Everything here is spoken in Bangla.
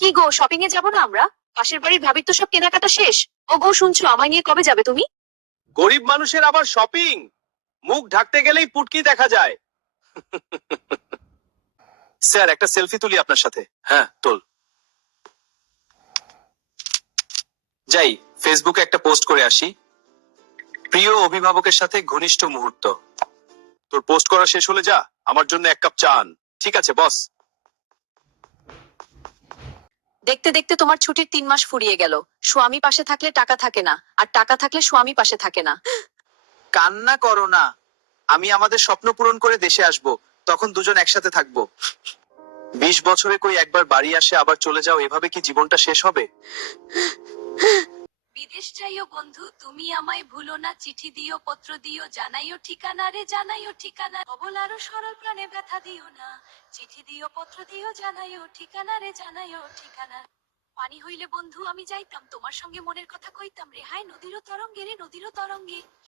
কি গো, শপিং এ যাবো না আমরা? পাশের বাড়ির ভাবির তো সব কেনাকাটা শেষ। ও গো, শুনছো, আমায় নিয়ে কবে যাবে তুমি? গরিব মানুষের আবার শপিং? মুখ ঢাকতে গেলেই পুটকি দেখা যায়। স্যার, একটা সেলফি তুলি আপনার সাথে। হ্যাঁ, তোল। যাই, ফেসবুকে একটা পোস্ট করে আসি। প্রিয় অভিভাবকের সাথে ঘনিষ্ঠ মুহূর্ত। তোর পোস্ট করা শেষ হলে যা, আমার জন্য এক কাপ চা আন। ঠিক আছে বস। দেখতে দেখতে তোমার ছুটির 3 মাস ফুরিয়ে গেল। স্বামী পাশে থাকলে টাকা থাকে না, আর টাকা থাকলে স্বামী পাশে থাকে না। কান্না করো না, আমি আমাদের স্বপ্ন পূরণ করে দেশে আসব। তখন দুজন একসাথে থাকবো। 20 বছরে কই একবার বাড়ি আসে আবার চলে যাও, এভাবে কি জীবনটা শেষ হবে? বিদেশ যাইও বন্ধু, তুমি আমায় ভুলো না, চিঠি দিও, পত্র দিও, জানাইও ঠিকানা রে, জানাইও ঠিকানা। অবল আরো সরল প্রাণে ব্যথা দিও না, চিঠি দিও, পত্র দিও, জানাইও ঠিকানা রে, জানাইও ঠিকানা। পানি হইলে বন্ধু আমি যাইতাম, তোমার সঙ্গে মনের কথা কইতাম রে, হায় নদীর তরঙ্গে রে, নদীর তরঙ্গে।